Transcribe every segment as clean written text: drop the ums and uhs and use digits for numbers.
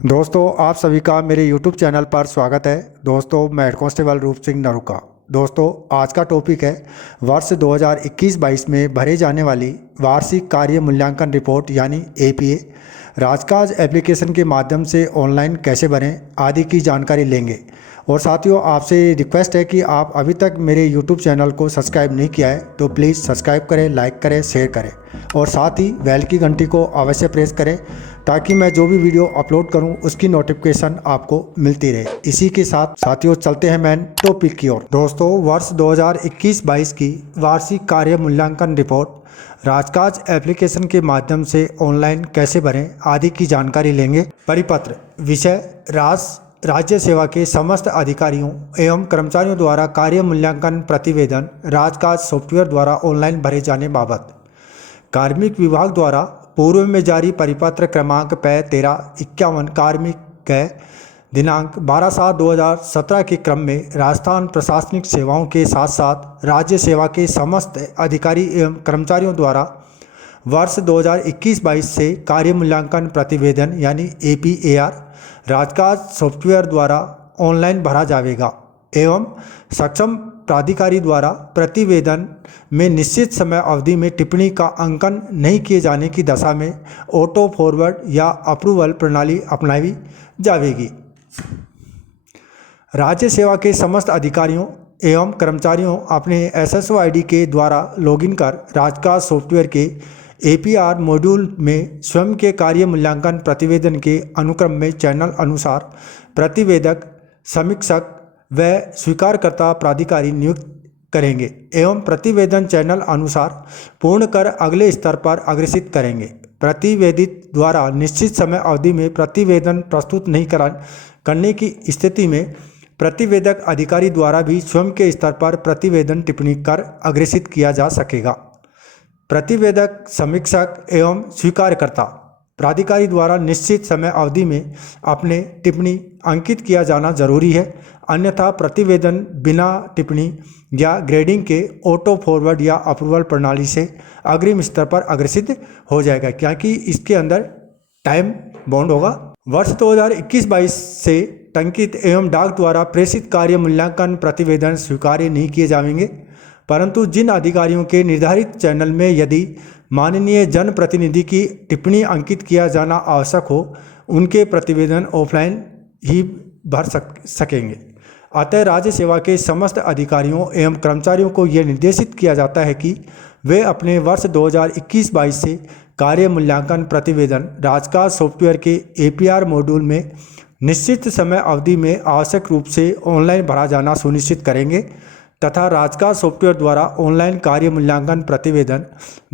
दोस्तों आप सभी का मेरे YouTube चैनल पर स्वागत है। दोस्तों मैं हेड कांस्टेबल रूप सिंह नरूका। दोस्तों आज का टॉपिक है वर्ष 2021-22 में भरे जाने वाली वार्षिक कार्य मूल्यांकन रिपोर्ट यानी APA राजकाज एप्लीकेशन के माध्यम से ऑनलाइन कैसे भरें आदि की जानकारी लेंगे। और साथियों आपसे रिक्वेस्ट है कि आप अभी तक मेरे YouTube चैनल को सब्सक्राइब नहीं किया है तो प्लीज़ सब्सक्राइब करें, लाइक करें, शेयर करें और साथ ही बेल की घंटी को अवश्य प्रेस करें ताकि मैं जो भी वीडियो अपलोड करूं उसकी नोटिफिकेशन आपको मिलती रहे। इसी के साथ साथियों चलते हैं मेन टॉपिक की ओर। दोस्तों वर्ष 2021-22 की वार्षिक कार्य मूल्यांकन रिपोर्ट राजकाज एप्लीकेशन के माध्यम से ऑनलाइन कैसे भरें आदि की जानकारी लेंगे। परिपत्र विषय राज्य सेवा के समस्त अधिकारियों एवं कर्मचारियों द्वारा कार्य मूल्यांकन प्रतिवेदन राजकाज सॉफ्टवेयर द्वारा ऑनलाइन भरे जाने बाबत कार्मिक विभाग द्वारा पूर्व में जारी परिपत्र क्रमांक पै 1351 कार्मिक के दिनांक 12/7/2017 के क्रम में राजस्थान प्रशासनिक सेवाओं के साथ साथ राज्य सेवा के समस्त अधिकारी एवं कर्मचारियों द्वारा वर्ष 2021-22 से कार्य मूल्यांकन प्रतिवेदन यानी APAR राजकाज सॉफ्टवेयर द्वारा ऑनलाइन भरा जाएगा एवं सक्षम प्राधिकारी द्वारा प्रतिवेदन में निश्चित समय अवधि में टिप्पणी का अंकन नहीं किए जाने की दशा में ऑटो फॉरवर्ड या अप्रूवल प्रणाली अपनाई जाएगी। राज्य सेवा के समस्त अधिकारियों एवं कर्मचारियों अपने SSO ID के द्वारा लॉगिन कर राजकाज सॉफ्टवेयर के APR मॉड्यूल में स्वयं के कार्य मूल्यांकन प्रतिवेदन के अनुक्रम में चैनल अनुसार प्रतिवेदक, समीक्षक व स्वीकारकर्ता प्राधिकारी नियुक्त करेंगे एवं प्रतिवेदन चैनल अनुसार पूर्ण कर अगले स्तर पर अग्रेसित करेंगे। प्रतिवेदित द्वारा निश्चित समय अवधि में प्रतिवेदन प्रस्तुत नहीं करने की स्थिति में प्रतिवेदक अधिकारी द्वारा भी स्वयं के स्तर पर प्रतिवेदन टिप्पणी कर अग्रेसित किया जा सकेगा। प्रतिवेदक, समीक्षक एवं स्वीकारकर्ता प्राधिकारी द्वारा निश्चित समय अवधि में अपने टिप्पणी अंकित किया जाना जरूरी है, अन्यथा प्रतिवेदन बिना टिप्पणी या ग्रेडिंग के ऑटो फॉरवर्ड या अप्रूवल प्रणाली से अग्रिम स्तर पर अग्रेसित हो जाएगा क्योंकि इसके अंदर टाइम बाउंड होगा। वर्ष 2021-22 से टंकित एवं डाक द्वारा प्रेषित कार्य मूल्यांकन प्रतिवेदन स्वीकार्य नहीं किए जाएंगे, परंतु जिन अधिकारियों के निर्धारित चैनल में यदि माननीय जनप्रतिनिधि की टिप्पणी अंकित किया जाना आवश्यक हो उनके प्रतिवेदन ऑफलाइन ही भर सकेंगे। अतः राज्य सेवा के समस्त अधिकारियों एवं कर्मचारियों को यह निर्देशित किया जाता है कि वे अपने वर्ष 2021-22 से कार्य मूल्यांकन प्रतिवेदन राजकाज सॉफ्टवेयर के APR मॉड्यूल में निश्चित समय अवधि में आवश्यक रूप से ऑनलाइन भरा जाना सुनिश्चित करेंगे तथा राजकाज सॉफ्टवेयर द्वारा ऑनलाइन कार्य मूल्यांकन प्रतिवेदन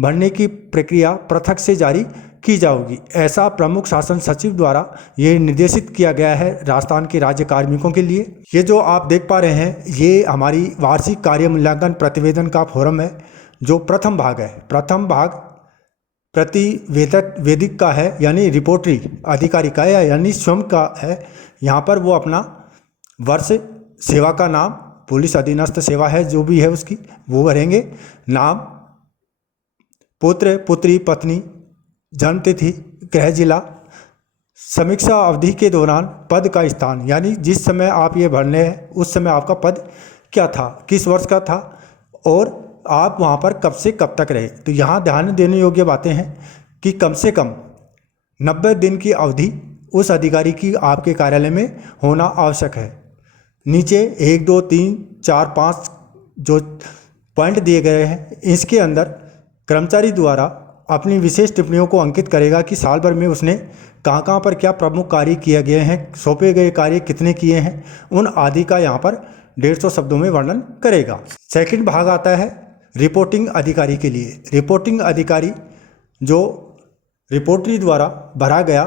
भरने की प्रक्रिया पृथक से जारी की जाएगी। ऐसा प्रमुख शासन सचिव द्वारा ये निर्देशित किया गया है राजस्थान के राज्य कार्मिकों के लिए। ये जो आप देख पा रहे हैं ये हमारी वार्षिक कार्य मूल्यांकन प्रतिवेदन का फॉर्म है जो प्रथम भाग है। प्रथम भाग प्रतिवेदिक का है यानी रिपोर्टरी अधिकारी का है यानी स्वयं का है। यहाँ पर वो अपना वर्ष, सेवा का नाम, पुलिस अधीनस्थ सेवा है जो भी है उसकी वो भरेंगे, नाम, पुत्र पुत्री पत्नी, जन्म तिथि, गृह जिला, समीक्षा अवधि के दौरान पद का स्थान यानी जिस समय आप ये भरने हैं उस समय आपका पद क्या था, किस वर्ष का था और आप वहाँ पर कब से कब तक रहे। तो यहाँ ध्यान देने योग्य बातें हैं कि कम से कम 90 दिन की अवधि उस अधिकारी की आपके कार्यालय में होना आवश्यक है। नीचे 1, 2, 3, 4, 5 जो पॉइंट दिए गए हैं इसके अंदर कर्मचारी द्वारा अपनी विशेष टिप्पणियों को अंकित करेगा कि साल भर में उसने कहाँ पर क्या प्रमुख कार्य किए गए हैं, सौंपे गए कार्य कितने किए हैं, उन आदि का यहाँ पर 150 शब्दों में वर्णन करेगा। सेकंड भाग आता है रिपोर्टिंग अधिकारी के लिए। रिपोर्टिंग अधिकारी जो रिपोर्टरी द्वारा भरा गया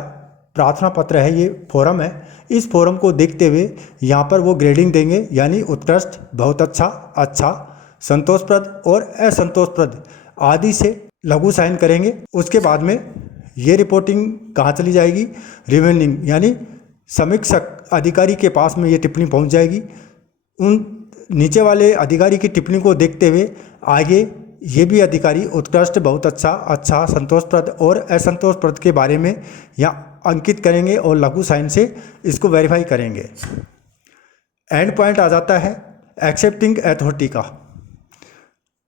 प्रार्थना पत्र है, ये फॉर्म है। इस फॉर्म को देखते हुए यहाँ पर वो ग्रेडिंग देंगे यानी उत्कृष्ट, बहुत अच्छा, अच्छा, संतोषप्रद और असंतोषप्रद आदि से लघु साइन करेंगे। उसके बाद में ये रिपोर्टिंग कहाँ चली जाएगी, रिवेनिंग यानी समीक्षक अधिकारी के पास में ये टिप्पणी पहुँच जाएगी। उन नीचे वाले अधिकारी की टिप्पणी को देखते हुए आगे ये भी अधिकारी उत्कृष्ट, बहुत अच्छा, अच्छा, संतोषप्रद और असंतोषप्रद के बारे में या अंकित करेंगे और लघु साइन से इसको वेरीफाई करेंगे। एंड पॉइंट आ जाता है एक्सेप्टिंग अथॉरिटी का,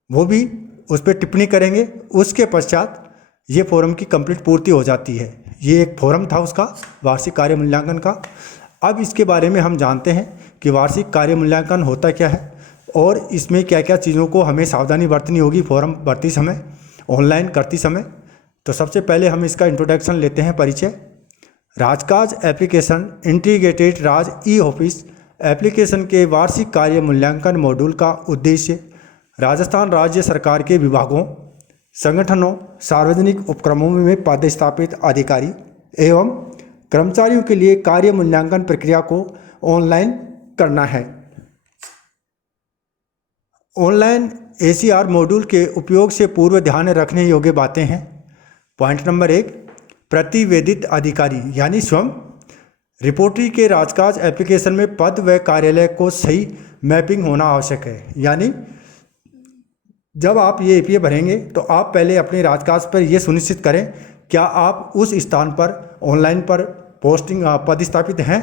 वो भी उस पर टिप्पणी करेंगे। उसके पश्चात ये फोरम की कंप्लीट पूर्ति हो जाती है। ये एक फोरम था उसका वार्षिक कार्य मूल्यांकन का। अब इसके बारे में हम जानते हैं कि वार्षिक कार्य मूल्यांकन होता क्या है और इसमें क्या क्या चीज़ों को हमें सावधानी बरतनी होगी फॉर्म भरती समय, ऑनलाइन करती समय। तो सबसे पहले हम इसका इंट्रोडक्शन लेते हैं, परिचय। राजकाज एप्लीकेशन इंटीग्रेटेड राज ई ऑफिस एप्लीकेशन के वार्षिक कार्य मूल्यांकन मॉड्यूल का उद्देश्य राजस्थान राज्य सरकार के विभागों, संगठनों, सार्वजनिक उपक्रमों में पदस्थापित अधिकारी एवं कर्मचारियों के लिए कार्य मूल्यांकन प्रक्रिया को ऑनलाइन करना है। ऑनलाइन ACR मॉड्यूल के उपयोग से पूर्व ध्यान रखने योग्य बातें हैं। पॉइंट नंबर 1, प्रतिवेदित अधिकारी यानी स्वयं। रिपोर्टरी के राजकाज एप्लीकेशन में पद व कार्यालय को सही मैपिंग होना आवश्यक है। यानी जब आप ये APA भरेंगे तो आप पहले अपने राजकाज पर यह सुनिश्चित करें क्या आप उस स्थान पर ऑनलाइन पर पोस्टिंग पदस्थापित हैं।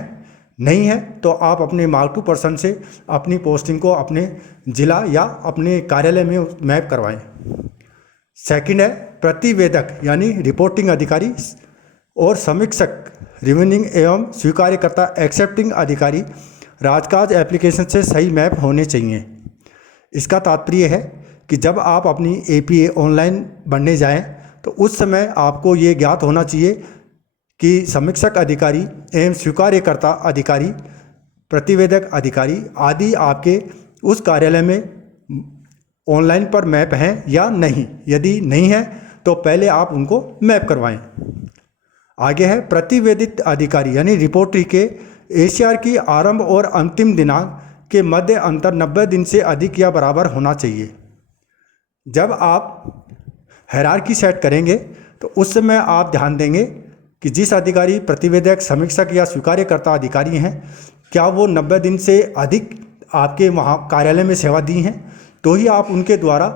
नहीं है तो आप अपने मार्क टू पर्सन से अपनी पोस्टिंग को अपने जिला या अपने कार्यालय में मैप करवाएं। सेकंड है प्रतिवेदक यानी रिपोर्टिंग अधिकारी और समीक्षक रिव्यूइंग एवं स्वीकार्यकर्ता एक्सेप्टिंग अधिकारी राजकाज एप्लीकेशन से सही मैप होने चाहिए। इसका तात्पर्य है कि जब आप अपनी APA ऑनलाइन बनने जाएं तो उस समय आपको ये ज्ञात होना चाहिए कि समीक्षक अधिकारी एवं स्वीकार्यकर्ता अधिकारी, प्रतिवेदक अधिकारी आदि आपके उस कार्यालय में ऑनलाइन पर मैप हैं या नहीं। यदि नहीं है तो पहले आप उनको मैप करवाएं। आगे है प्रतिवेदित अधिकारी यानी रिपोर्टरी के ACR की आरंभ और अंतिम दिनांक के मध्य अंतर 90 दिन से अधिक या बराबर होना चाहिए। जब आप हायरार्की सेट करेंगे तो उस समय आप ध्यान देंगे कि जिस अधिकारी, प्रतिवेदक, समीक्षक या स्वीकार्यकर्ता अधिकारी हैं क्या वो 90 दिन से अधिक आपके वहाँ कार्यालय में सेवा दी हैं तो ही आप उनके द्वारा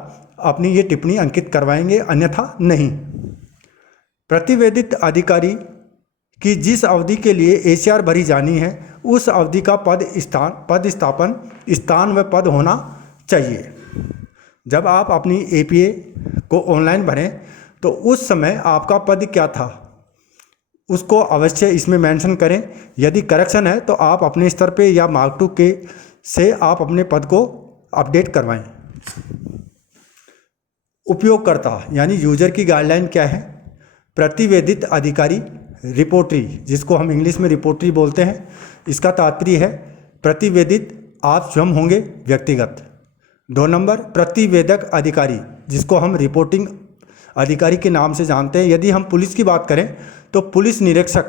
अपनी ये टिप्पणी अंकित करवाएंगे, अन्यथा नहीं। प्रतिवेदित अधिकारी की जिस अवधि के लिए ACR भरी जानी है उस अवधि का पदस्थापन स्थान व पद होना चाहिए। जब आप अपनी APA को ऑनलाइन भरें तो उस समय आपका पद क्या था उसको अवश्य इसमें मेंशन करें। यदि करेक्शन है तो आप अपने स्तर पे या मार्क टू के से आप अपने पद को अपडेट करवाएं। उपयोगकर्ता यानी यूजर की गाइडलाइन क्या है। प्रतिवेदित अधिकारी रिपोर्टरी, जिसको हम इंग्लिश में रिपोर्टरी बोलते हैं, इसका तात्पर्य है प्रतिवेदित आप स्वयं होंगे व्यक्तिगत। 2 नंबर प्रतिवेदक अधिकारी, जिसको हम रिपोर्टिंग अधिकारी के नाम से जानते हैं। यदि हम पुलिस की बात करें तो पुलिस निरीक्षक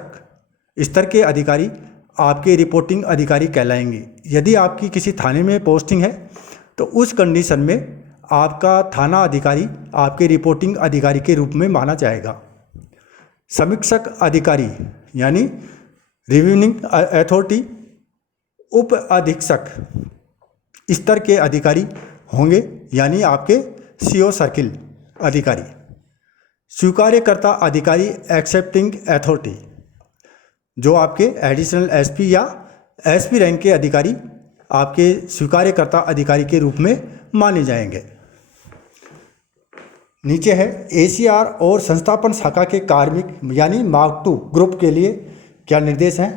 स्तर के अधिकारी आपके रिपोर्टिंग अधिकारी कहलाएंगे। यदि आपकी किसी थाने में पोस्टिंग है तो उस कंडीशन में आपका थाना अधिकारी आपके रिपोर्टिंग अधिकारी के रूप में माना जाएगा। समीक्षक अधिकारी यानी रिव्यूइंग अथॉरिटी उप अधीक्षक स्तर के अधिकारी होंगे, यानी आपके CO सर्किल अधिकारी। स्वीकार्यकर्ता अधिकारी एक्सेप्टिंग अथॉरिटी, जो आपके एडिशनल SP या SP रैंक के अधिकारी आपके स्वीकार्यकर्ता अधिकारी के रूप में माने जाएंगे। नीचे है ACR और संस्थापन शाखा के कार्मिक यानी मार्क टू ग्रुप के लिए क्या निर्देश हैं।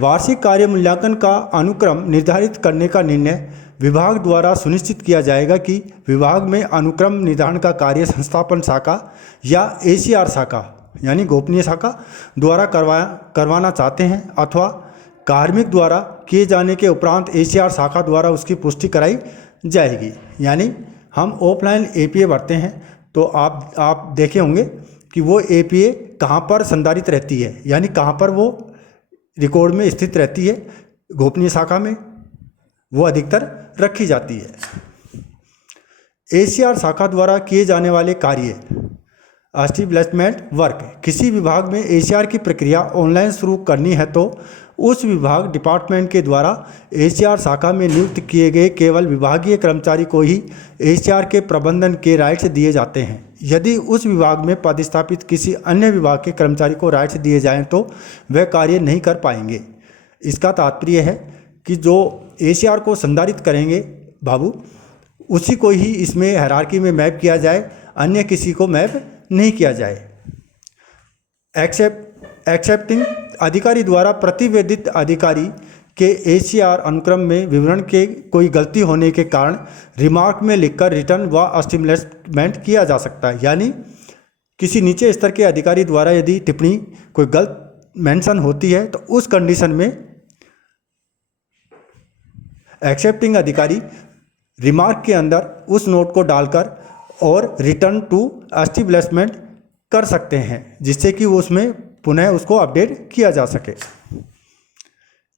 वार्षिक कार्य मूल्यांकन का अनुक्रम निर्धारित करने का निर्णय विभाग द्वारा सुनिश्चित किया जाएगा कि विभाग में अनुक्रम निर्धारण का कार्य संस्थापन शाखा या ACR शाखा यानी गोपनीय शाखा द्वारा करवाना चाहते हैं अथवा कार्मिक द्वारा किए जाने के उपरांत ACR शाखा द्वारा उसकी पुष्टि कराई जाएगी। यानी हम ऑफलाइन APA भरते हैं तो आप देखे होंगे कि वो APA कहाँ पर संधारित रहती है, यानी कहाँ पर वो रिकॉर्ड में स्थित रहती है। गोपनीय शाखा में वो अधिकतर रखी जाती है। ACR शाखा द्वारा किए जाने वाले कार्य एस्टेब्लिशमेंट वर्क। किसी विभाग में एसीआर की प्रक्रिया ऑनलाइन शुरू करनी है तो उस विभाग डिपार्टमेंट के द्वारा एसीआर शाखा में नियुक्त किए गए केवल विभागीय कर्मचारी को ही एसीआर के प्रबंधन के राइट्स दिए जाते हैं। यदि उस विभाग में पदस्थापित किसी अन्य विभाग के कर्मचारी को राइट्स दिए जाएं तो वह कार्य नहीं कर पाएंगे। इसका तात्पर्य है कि जो एसीआर को संधारित करेंगे बाबू, उसी को ही इसमें हायरार्की में मैप किया जाए, अन्य किसी को मैप नहीं किया जाए। एक्सेप्टिंग अधिकारी द्वारा प्रतिवेदित अधिकारी के एसीआर अनुक्रम में विवरण के कोई गलती होने के कारण रिमार्क में लिखकर रिटर्न व एस्टेब्लिशमेंट किया जा सकता है। यानी किसी नीचे स्तर के अधिकारी द्वारा यदि टिप्पणी कोई गलत मेंशन होती है तो उस कंडीशन में एक्सेप्टिंग अधिकारी रिमार्क के अंदर उस नोट को डालकर और रिटर्न टू एस्टेब्लिशमेंट कर सकते हैं, जिससे कि उसमें पुनः उसको अपडेट किया जा सके।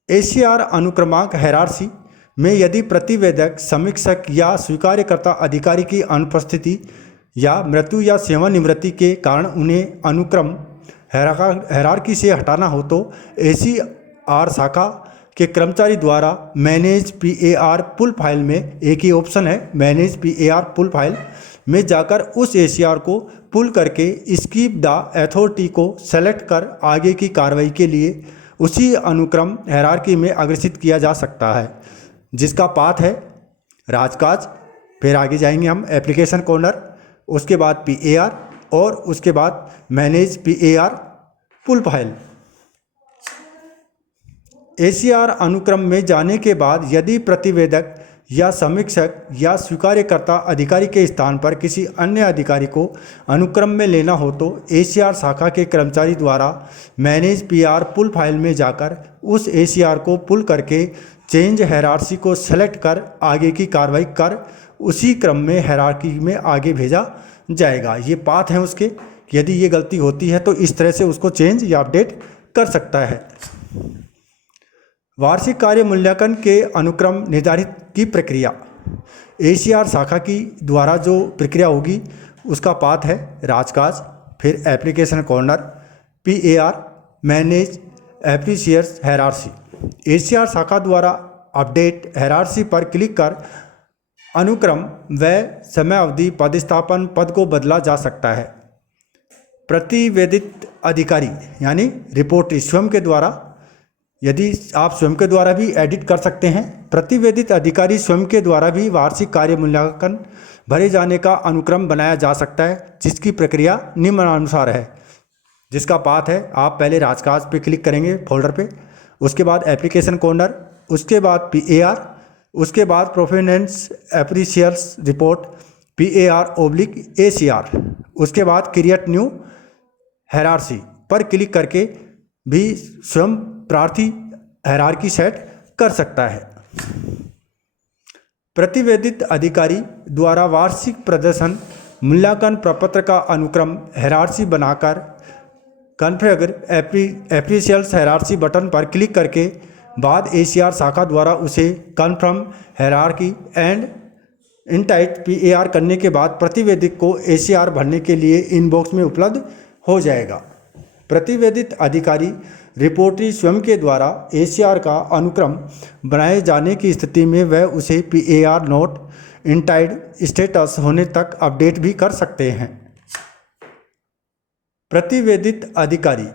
एसीआर अनुक्रमांक हायरार्की में यदि प्रतिवेदक, समीक्षक या स्वीकार्यकर्ता अधिकारी की अनुपस्थिति या मृत्यु या सेवानिवृत्ति के कारण उन्हें अनुक्रम हायरार्की से हटाना हो तो एसीआर शाखा के कर्मचारी द्वारा मैनेज पीएआर पुल फाइल में, एक ही ऑप्शन है मैनेज पीएआर पुल फाइल में जाकर उस एसीआर को पुल करके स्कीप द अथॉरिटी को सेलेक्ट कर आगे की कार्रवाई के लिए उसी अनुक्रम हायरार्की में अग्रसित किया जा सकता है, जिसका पाथ है राजकाज, फिर आगे जाएंगे हम एप्लीकेशन कॉर्नर, उसके बाद पीएआर और उसके बाद मैनेज पीएआर पुल फाइल। एसीआर अनुक्रम में जाने के बाद यदि प्रतिवेदक या समीक्षक या स्वीकार्यकर्ता अधिकारी के स्थान पर किसी अन्य अधिकारी को अनुक्रम में लेना हो तो एसीआर शाखा के कर्मचारी द्वारा मैनेज पीआर पुल फाइल में जाकर उस एसीआर को पुल करके चेंज हायरार्की को सेलेक्ट कर आगे की कार्रवाई कर उसी क्रम में हायरार्की में आगे भेजा जाएगा। ये पाथ हैं उसके, यदि ये गलती होती है तो इस तरह से उसको चेंज या अपडेट कर सकता है। वार्षिक कार्य मूल्यांकन के अनुक्रम निर्धारित की प्रक्रिया। एसीआर शाखा की द्वारा जो प्रक्रिया होगी उसका पाथ है राजकाज, फिर application corner, PAR, manage appraisers hierarchy. ACR शाखा द्वारा अपडेट हायरार्की पर क्लिक कर अनुक्रम व समय अवधि पदस्थापन पद को बदला जा सकता है। प्रतिवेदित अधिकारी यानी रिपोर्ट स्वयं के द्वारा, यदि आप स्वयं के द्वारा भी एडिट कर सकते हैं। प्रतिवेदित अधिकारी स्वयं के द्वारा भी वार्षिक कार्य मूल्यांकन भरे जाने का अनुक्रम बनाया जा सकता है, जिसकी प्रक्रिया निम्नानुसार है, जिसका पाथ है आप पहले राजकाज पे क्लिक करेंगे फोल्डर पे, उसके बाद एप्लीकेशन कॉर्नर, उसके बाद पीएआर, उसके बाद परफॉर्मेंस एप्रीशियर्स रिपोर्ट PAR/ACR, उसके बाद क्रिएट न्यू हायरार्की पर क्लिक करके भी स्वयं प्रार्थी हायरार्की सेट कर सकता है। प्रतिवेदित अधिकारी द्वारा वार्षिक प्रदर्शन मूल्यांकन प्रपत्र का अनुक्रम हायरार्की बनाकर कॉन्फ़िगर एप्रीशियल्स हायरार्की बटन पर क्लिक करके बाद एसीआर शाखा द्वारा उसे कन्फर्म हायरार्की एंड इनटाइट PAR करने के बाद प्रतिवेदित को एसीआर भरने के लिए इनबॉक्स में उपलब्ध हो जाएगा। प्रतिवेदित अधिकारी रिपोर्टरी स्वयं के द्वारा एसीआर का अनुक्रम बनाए जाने की स्थिति में वह उसे PAR नोट इनटाइड स्टेटस होने तक अपडेट भी कर सकते हैं। प्रतिवेदित अधिकारी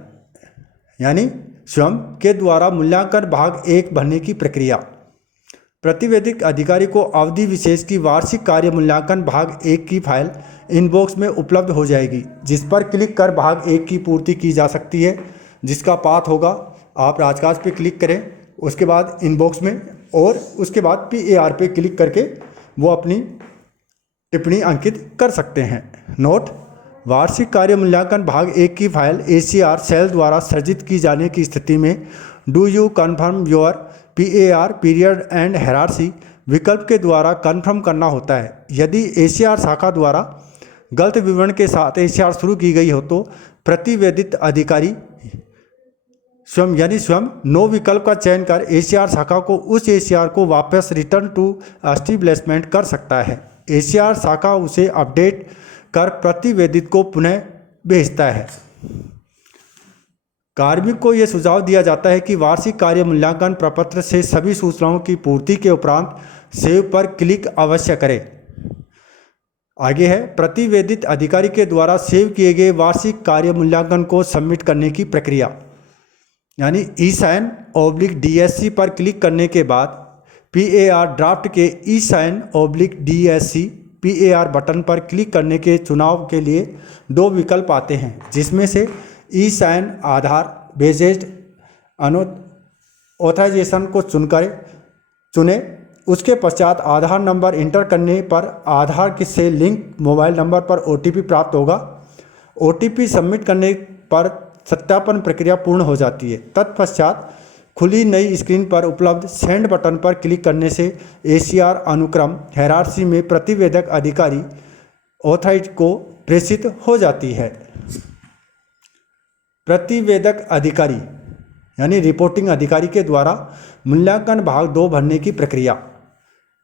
यानी स्वयं के द्वारा मूल्यांकन भाग 1 भरने की प्रक्रिया। प्रतिवेदित अधिकारी को अवधि विशेष की वार्षिक कार्य मूल्यांकन भाग 1 की फाइल इनबॉक्स में उपलब्ध हो जाएगी, जिस पर क्लिक कर भाग 1 की पूर्ति की जा सकती है, जिसका पाथ होगा आप राजकाज पे क्लिक करें, उसके बाद इनबॉक्स में, और उसके बाद PAR पे क्लिक करके वो अपनी टिप्पणी अंकित कर सकते हैं। नोट: वार्षिक कार्य मूल्यांकन भाग 1 की फाइल ACR सेल द्वारा सर्जित की जाने की स्थिति में do you confirm your PAR period and hierarchy विकल्प के द्वारा कन्फर्म करना होता है। यदि ACR शाखा द्वारा गलत विवरण के साथ ACR शुरू की गई हो तो प्रतिवेदित अधिकारी स्वयं यानी स्वयं नो विकल्प का चयन कर ACR शाखा को उस ACR को वापस रिटर्न टू एस्टेब्लिशमेंट कर सकता है। ACR शाखा उसे अपडेट कर प्रतिवेदित को पुनः भेजता है। कार्मिक को यह सुझाव दिया जाता है कि वार्षिक कार्य मूल्यांकन प्रपत्र से सभी सूचनाओं की पूर्ति के उपरांत सेव पर क्लिक अवश्य करें। आगे है प्रतिवेदित अधिकारी के द्वारा सेव किए गए वार्षिक कार्य मूल्यांकन को सबमिट करने की प्रक्रिया, यानी e-sign/DSC पर क्लिक करने के बाद PAR ड्राफ्ट के e-sign/DSC PAR बटन पर क्लिक करने के चुनाव के लिए दो विकल्प आते हैं, जिसमें से e-sign आधार बेस्ड ऑथराइजेशन को चुने। उसके पश्चात आधार नंबर इंटर करने पर आधार से लिंक मोबाइल नंबर पर OTP प्राप्त होगा। OTP सबमिट करने पर सत्यापन प्रक्रिया पूर्ण हो जाती है। तत्पश्चात खुली नई स्क्रीन पर उपलब्ध सेंड बटन पर क्लिक करने से ACR अनुक्रम हायरार्की में प्रतिवेदक अधिकारी ऑथराइज को प्रेषित हो जाती है। प्रतिवेदक अधिकारी यानी रिपोर्टिंग अधिकारी के द्वारा मूल्यांकन भाग 2 भरने की प्रक्रिया।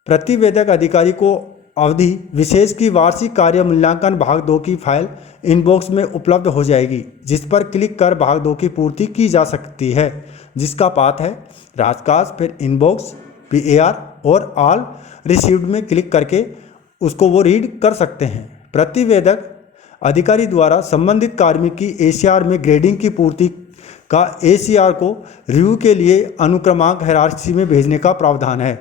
प्रतिवेदक अधिकारी को अवधि विशेष की वार्षिक कार्य मूल्यांकन भाग 2 की फाइल इनबॉक्स में उपलब्ध हो जाएगी, जिस पर क्लिक कर भाग 2 की पूर्ति की जा सकती है, जिसका पाथ है राजकाज, फिर इनबॉक्स, PAR और ऑल रिसीव्ड में क्लिक करके उसको वो रीड कर सकते हैं। प्रतिवेदक अधिकारी द्वारा संबंधित कार्मिक की ACR में ग्रेडिंग की पूर्ति का ACR को रिव्यू के लिए अनुक्रमांक हायरार्की में भेजने का प्रावधान है।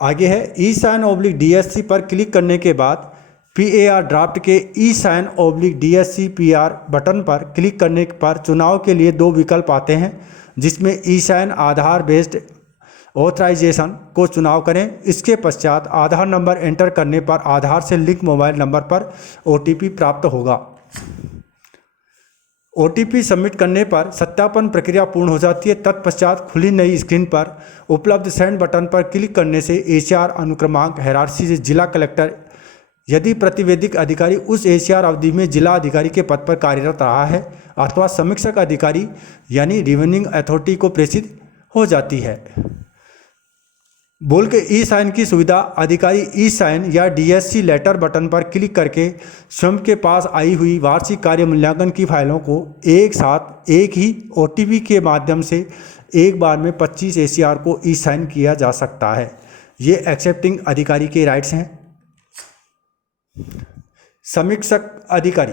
आगे है e-sign/DSC पर क्लिक करने के बाद PAR ड्राफ्ट के e-sign/DSC PR बटन पर क्लिक करने पर चुनाव के लिए दो विकल्प आते हैं, जिसमें e-sign आधार बेस्ड ऑथराइजेशन को चुनाव करें। इसके पश्चात आधार नंबर एंटर करने पर आधार से लिंक मोबाइल नंबर पर OTP प्राप्त होगा। OTP सबमिट करने पर सत्यापन प्रक्रिया पूर्ण हो जाती है। तत्पश्चात खुली नई स्क्रीन पर उपलब्ध सेंड बटन पर क्लिक करने से ACR अनुक्रमांक हायरार्की से जिला कलेक्टर, यदि प्रतिवेदिक अधिकारी उस ACR अवधि में जिला अधिकारी के पद पर कार्यरत रहा है, अथवा समीक्षक अधिकारी यानी रिवेन्यू अथॉरिटी को प्रेषित हो जाती है। बोल के e-sign की सुविधा अधिकारी e-sign या DSC लेटर बटन पर क्लिक करके स्वयं के पास आई हुई वार्षिक कार्य मूल्यांकन की फाइलों को एक साथ एक ही OTP के माध्यम से एक बार में 25 ACR को e-sign किया जा सकता है। ये एक्सेप्टिंग अधिकारी के राइट्स हैं। समीक्षक अधिकारी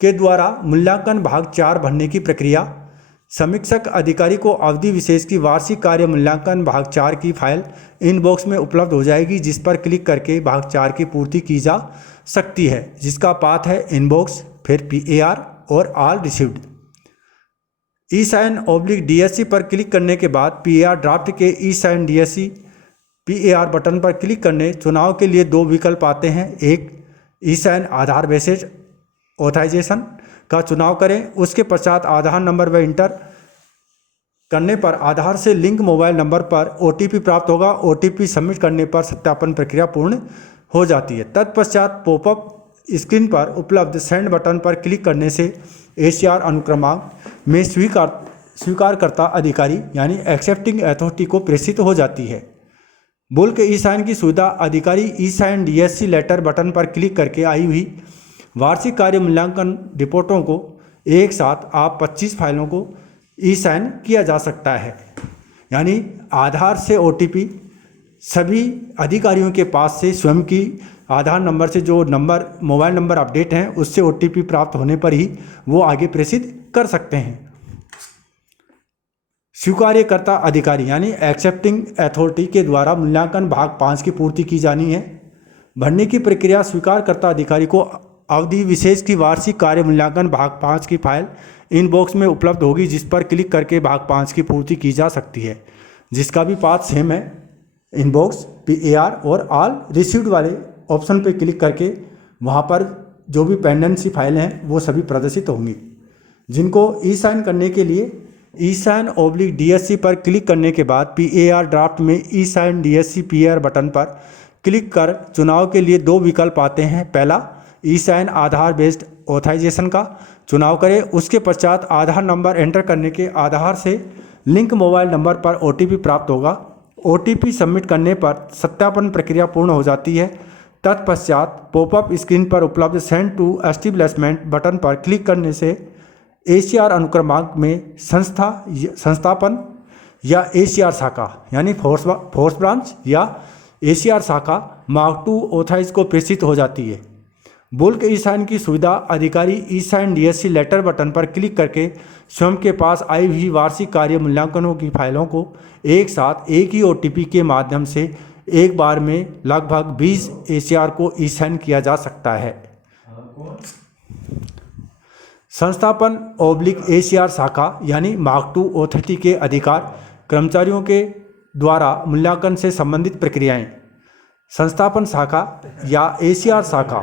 के द्वारा मूल्यांकन भाग 4 भरने की प्रक्रिया। समीक्षक अधिकारी को अवधि विशेष की वार्षिक कार्य मूल्यांकन भाग 4 की फाइल इनबॉक्स में उपलब्ध हो जाएगी, जिस पर क्लिक करके भाग 4 की पूर्ति की जा सकती है, जिसका पाथ है इनबॉक्स, फिर PAR और ऑल रिसीव्ड। e-sign/DSC पर क्लिक करने के बाद PAR ड्राफ्ट के e-sign/DSC PAR बटन पर क्लिक करने चुनाव के लिए दो विकल्प आते हैं। एक e-sign आधार बेस्ड ऑथराइजेशन का चुनाव करें। उसके पश्चात आधार नंबर व इंटर करने पर आधार से लिंक मोबाइल नंबर पर OTP प्राप्त होगा। OTP सबमिट करने पर सत्यापन प्रक्रिया पूर्ण हो जाती है। तत्पश्चात पॉपअप स्क्रीन पर उपलब्ध सेंड बटन पर क्लिक करने से ACR अनुक्रमांक में स्वीकारकर्ता अधिकारी यानी एक्सेप्टिंग अथॉरिटी को प्रेषित हो जाती है। बोल के e-sign की सुविधा अधिकारी e-sign/DSC लेटर बटन पर क्लिक करके आई हुई वार्षिक कार्य मूल्यांकन रिपोर्टों को एक साथ आप 25 फाइलों को e-sign किया जा सकता है। यानी आधार से OTP सभी अधिकारियों के पास से स्वयं की आधार नंबर से जो नंबर मोबाइल नंबर अपडेट हैं उससे OTP प्राप्त होने पर ही वो आगे प्रेषित कर सकते हैं। स्वीकार्यकर्ता अधिकारी यानी एक्सेप्टिंग अथॉरिटी के द्वारा मूल्यांकन भाग 5 की पूर्ति की जानी है। भरने की प्रक्रिया स्वीकारकर्ता अधिकारी को अवधि विशेष की वार्षिक कार्य मूल्यांकन भाग 5 की फाइल इनबॉक्स में उपलब्ध होगी, जिस पर क्लिक करके भाग 5 की पूर्ति की जा सकती है, जिसका भी पाथ सेम है। इनबॉक्स, PAR और ऑल रिसीव्ड वाले ऑप्शन पर क्लिक करके वहाँ पर जो भी पेंडेंसी फाइलें हैं वो सभी प्रदर्शित होंगी। जिनको e-sign करने के लिए e-sign/DSC पर क्लिक करने के बाद PAR ड्राफ्ट में e-sign/DSC PR बटन पर क्लिक कर चुनाव के लिए दो विकल्प आते हैं। पहला e-sign आधार बेस्ड ऑथराइजेशन का चुनाव करें। उसके पश्चात आधार नंबर एंटर करने के आधार से लिंक मोबाइल नंबर पर OTP प्राप्त होगा। OTP सबमिट करने पर सत्यापन प्रक्रिया पूर्ण हो जाती है। तत्पश्चात पॉपअप स्क्रीन पर उपलब्ध सेंड टू एस्टेब्लिशमेंट बटन पर क्लिक करने से एसीआर अनुक्रमांक में संस्थापन या एसीआर शाखा यानी फोर्स ब्रांच या एसीआर शाखा मार्क 2 ऑथराइज को प्रेषित हो जाती है। बुल्क ई साइन की सुविधा अधिकारी ई साइन डीएससी लेटर बटन पर क्लिक करके स्वयं के पास आई हुई वार्षिक कार्य मूल्यांकनों की फाइलों को एक साथ एक ही ओटीपी के माध्यम से एक बार में लगभग 20 एसीआर को ई साइन किया जा सकता है। संस्थापन / एसीआर शाखा यानी मार्क 2 ऑथोरिटी के अधिकार कर्मचारियों के द्वारा मूल्यांकन से संबंधित प्रक्रियाएं। संस्थापन शाखा या एसीआर शाखा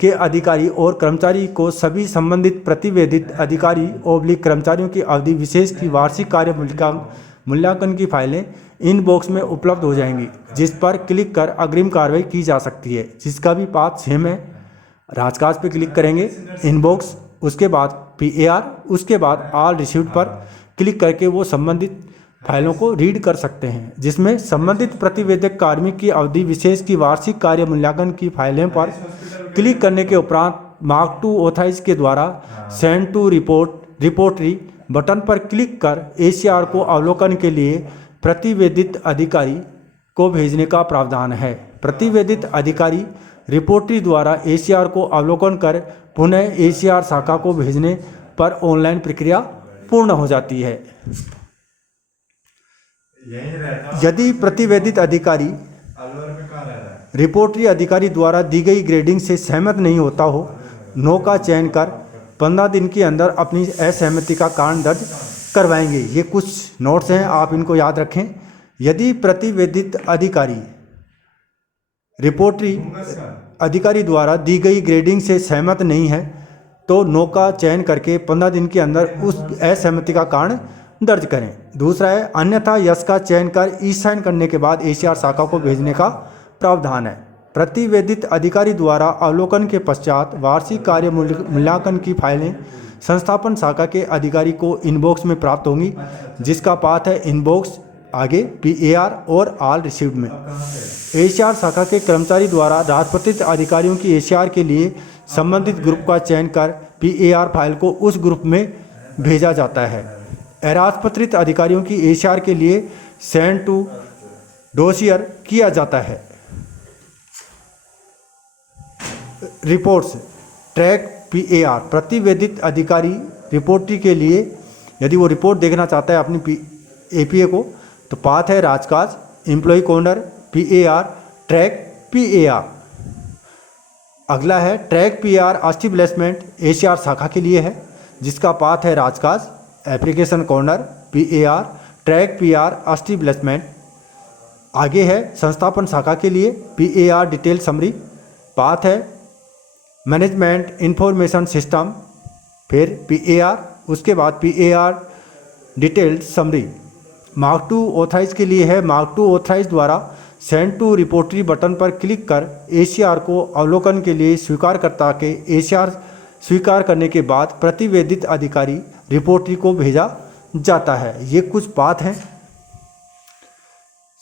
के अधिकारी और कर्मचारी को सभी संबंधित प्रतिवेदित अधिकारी / कर्मचारियों की अवधि विशेष की वार्षिक कार्य मूल्यांकन की फाइलें इनबॉक्स में उपलब्ध हो जाएंगी, जिस पर क्लिक कर अग्रिम कार्रवाई की जा सकती है, जिसका भी पाथ सेम है। राजकाज पे क्लिक करेंगे, इनबॉक्स, उसके बाद PAR, उसके बाद ऑल रिसीव्ड पर क्लिक करके वो संबंधित फाइलों को रीड कर सकते हैं, जिसमें संबंधित प्रतिवेदक कार्मिक की अवधि विशेष की वार्षिक कार्य मूल्यांकन की फाइलें पर क्लिक करने के उपरांत मार्क 2 ऑथराइज के द्वारा सेंड टू रिपोर्टरी बटन पर क्लिक कर एसीआर को अवलोकन के लिए प्रतिवेदित अधिकारी को भेजने का प्रावधान है। प्रतिवेदित अधिकारी रिपोर्टरी द्वारा एसीआर को अवलोकन कर पुनः एसीआर शाखा को भेजने पर ऑनलाइन प्रक्रिया पूर्ण हो जाती है। यदि प्रतिवेदित अधिकारी रिपोर्टरी अधिकारी द्वारा दी गई ग्रेडिंग से सहमत नहीं होता हो, नो का चयन कर 15 दिन के अंदर अपनी असहमति का कारण दर्ज करवाएंगे। ये कुछ नोट्स हैं, आप इनको याद रखें। यदि प्रतिवेदित अधिकारी रिपोर्टरी अधिकारी द्वारा दी गई ग्रेडिंग से सहमत नहीं है तो नो का चयन करके 15 दिन के अंदर उस असहमति का कारण दर्ज करें। दूसरा है अन्यथा यस का चयन कर ई साइन करने के बाद एसीआर शाखा को भेजने का प्रावधान है। प्रतिवेदित अधिकारी द्वारा अवलोकन के पश्चात वार्षिक कार्य मूल्यांकन की फाइलें संस्थापन शाखा के अधिकारी को इनबॉक्स में प्राप्त होंगी, जिसका पाथ है इनबॉक्स, आगे PAR और ऑल रिसीव्ड में। एसीआर शाखा के कर्मचारी द्वारा राजपत्रित अधिकारियों की एसीआर के लिए संबंधित ग्रुप का चयन कर PAR फाइल को उस ग्रुप में भेजा जाता है। अराजपत्रित अधिकारियों की एसीआर के लिए सेंड टू डोसियर किया जाता है। रिपोर्ट्स ट्रैक PAR प्रतिवेदित अधिकारी रिपोर्टरी के लिए यदि वो रिपोर्ट देखना चाहता है अपनी APA को, तो पाथ है Rajkaj, employ corner, PAR, track PAR। अगला है ट्रैक PAR एस्टेब्लिशमेंट एसीआर शाखा के लिए है, जिसका पाथ है Rajkaj, application corner, PAR, track PAR establishment. आगे है संस्थापन शाखा के लिए PAR डिटेल समरी, पाथ है मैनेजमेंट इंफॉर्मेशन सिस्टम, फिर PAR, उसके बाद PAR detail summary. Mark 2 authorise के लिए है मार्क 2 ऑथराइज द्वारा सेंड टू रिपोर्टरी बटन पर क्लिक कर एसीआर को अवलोकन के लिए स्वीकारकर्ता के एसीआर स्वीकार करने के बाद प्रतिवेदित अधिकारी रिपोर्टरी को भेजा जाता है। ये कुछ पाथ हैं।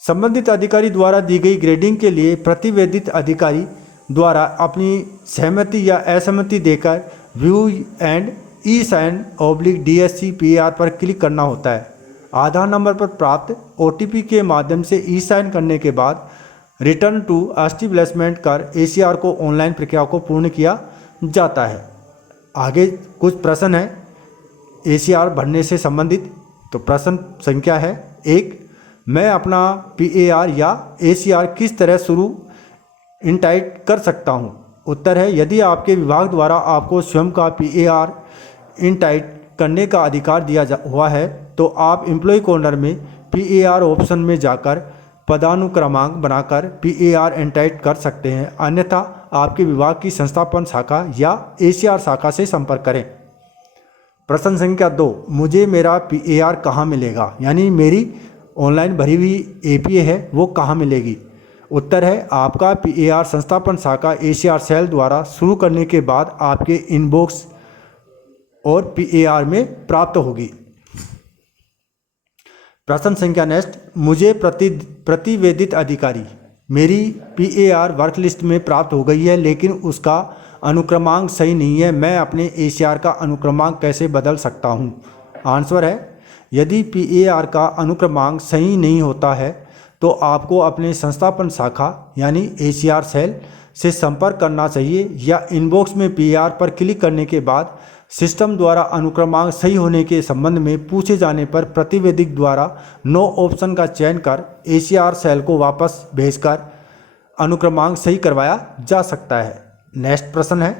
संबंधित अधिकारी द्वारा दी गई ग्रेडिंग के लिए प्रतिवेदित अधिकारी द्वारा अपनी सहमति या असहमति देकर view and e sign / DSC PAR पर क्लिक करना होता है। आधार नंबर पर प्राप्त OTP के माध्यम से ई साइन करने के बाद रिटर्न टू एस्टेब्लिशमेंट कर एसीआर को ऑनलाइन प्रक्रिया को पूर्ण किया जाता है। आगे कुछ प्रश्न है एसीआर भरने से संबंधित। तो प्रश्न संख्या है 1, मैं अपना PAR या ACR किस तरह शुरू इंटाइट कर सकता हूँ? उत्तर है यदि आपके विभाग द्वारा आपको स्वयं का PAR इंटाइट करने का अधिकार दिया हुआ है तो आप एम्प्लॉय कॉर्नर में PAR ऑप्शन में जाकर पदानुक्रमांक बनाकर PAR इंटाइट कर सकते हैं। अन्यथा आपके विभाग की संस्थापन शाखा या ACR शाखा से संपर्क करें। प्रश्न संख्या 2, मुझे मेरा PAR कहाँ मिलेगा? यानी मेरी ऑनलाइन भरी हुई APA है वो कहाँ मिलेगी? उत्तर है आपका PAR संस्थापन शाखा ACR सेल द्वारा शुरू करने के बाद आपके इनबॉक्स और PAR में प्राप्त होगी। प्रश्न संख्या नेक्स्ट, मुझे प्रतिवेदित अधिकारी मेरी PAR वर्क लिस्ट में प्राप्त हो गई है, लेकिन उसका अनुक्रमांक सही नहीं है। मैं अपने ACR का अनुक्रमांक कैसे बदल सकता हूँ? आंसर है, यदि PAR का अनुक्रमांक सही नहीं होता है तो आपको अपने संस्थापन शाखा यानी ACR सेल से संपर्क करना चाहिए, या इनबॉक्स में PAR पर क्लिक करने के बाद सिस्टम द्वारा अनुक्रमांक सही होने के संबंध में पूछे जाने पर प्रतिवेदक द्वारा नो ऑप्शन का चयन कर ACR सेल को वापस भेजकर अनुक्रमांक सही करवाया जा सकता है। नेक्स्ट प्रश्न है,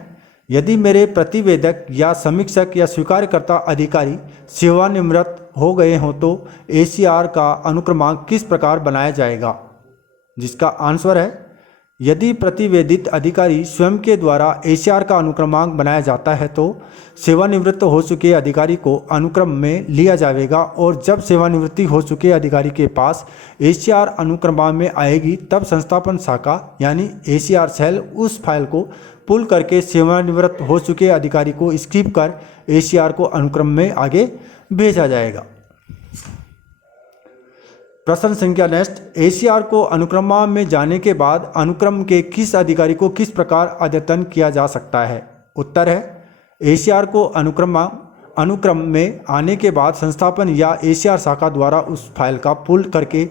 यदि मेरे प्रतिवेदक या समीक्षक या स्वीकारकर्ता अधिकारी सेवानिवृत्त हो गए हों तो ACR का अनुक्रमांक किस प्रकार बनाया जाएगा? जिसका आंसर है, यदि प्रतिवेदित अधिकारी स्वयं के द्वारा ACR का अनुक्रमांक बनाया जाता है तो सेवानिवृत्त हो चुके अधिकारी को अनुक्रम में लिया जाएगा, और जब सेवानिवृत्ति हो चुके अधिकारी के पास ACR अनुक्रमांक में आएगी तब संस्थापन शाखा यानी ACR सेल उस फाइल को पुल करके सेवानिवृत्त हो चुके अधिकारी को स्किप कर ACR को अनुक्रम में आगे भेजा जाएगा। प्रश्न संख्या नेक्स्ट, ACR को अनुक्रम में जाने के बाद अनुक्रम के किस अधिकारी को किस प्रकार अद्यतन किया जा सकता है? उत्तर है, ACR को अनुक्रम में आने के बाद संस्थापन या ACR शाखा द्वारा उस फाइल का पुल करके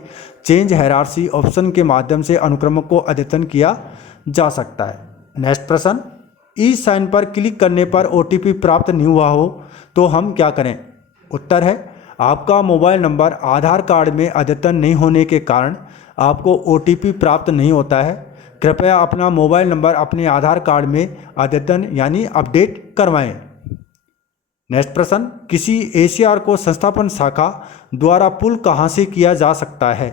चेंज हायरार्की ऑप्शन के माध्यम से अनुक्रम को अद्यतन किया जा सकता है। नेक्स्ट प्रश्न, ई साइन पर क्लिक करने पर OTP प्राप्त नहीं हुआ हो तो हम क्या करें? उत्तर है, आपका मोबाइल नंबर आधार कार्ड में अद्यतन नहीं होने के कारण आपको OTP प्राप्त नहीं होता है। कृपया अपना मोबाइल नंबर अपने आधार कार्ड में अद्यतन यानी अपडेट करवाएं। नेक्स्ट प्रश्न, किसी ACR को संस्थापन शाखा द्वारा पुल कहां से किया जा सकता है?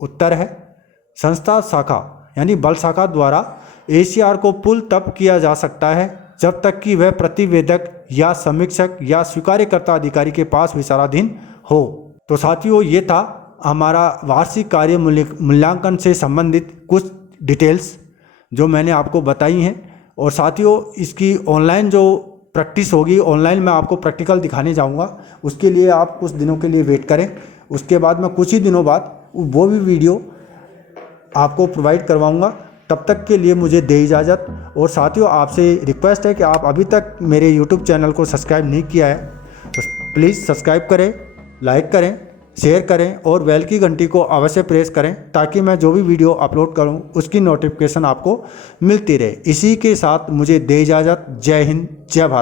उत्तर है, संस्था शाखा यानी बल शाखा द्वारा ACR को पुल तब किया जा सकता है जब तक कि वह प्रतिवेदक या समीक्षक या स्वीकारकर्ता अधिकारी के पास विचाराधीन हो। तो साथियों, ये था हमारा वार्षिक कार्य मूल्यांकन से संबंधित कुछ डिटेल्स जो मैंने आपको बताई हैं। और साथियों, इसकी ऑनलाइन जो प्रैक्टिस होगी, ऑनलाइन मैं आपको प्रैक्टिकल दिखाने जाऊंगा, उसके लिए आप कुछ दिनों के लिए वेट करें। उसके बाद मैं कुछ ही दिनों बाद वो भी वीडियो आपको प्रोवाइड करवाऊँगा। तब तक के लिए मुझे दे इजाज़त। और साथियों, आपसे रिक्वेस्ट है कि आप अभी तक मेरे YouTube चैनल को सब्सक्राइब नहीं किया है तो प्लीज़ सब्सक्राइब करें, लाइक करें, शेयर करें और बेल की घंटी को अवश्य प्रेस करें ताकि मैं जो भी वीडियो अपलोड करूं उसकी नोटिफिकेशन आपको मिलती रहे। इसी के साथ मुझे दे इजाज़त। जय हिंद, जय भारत।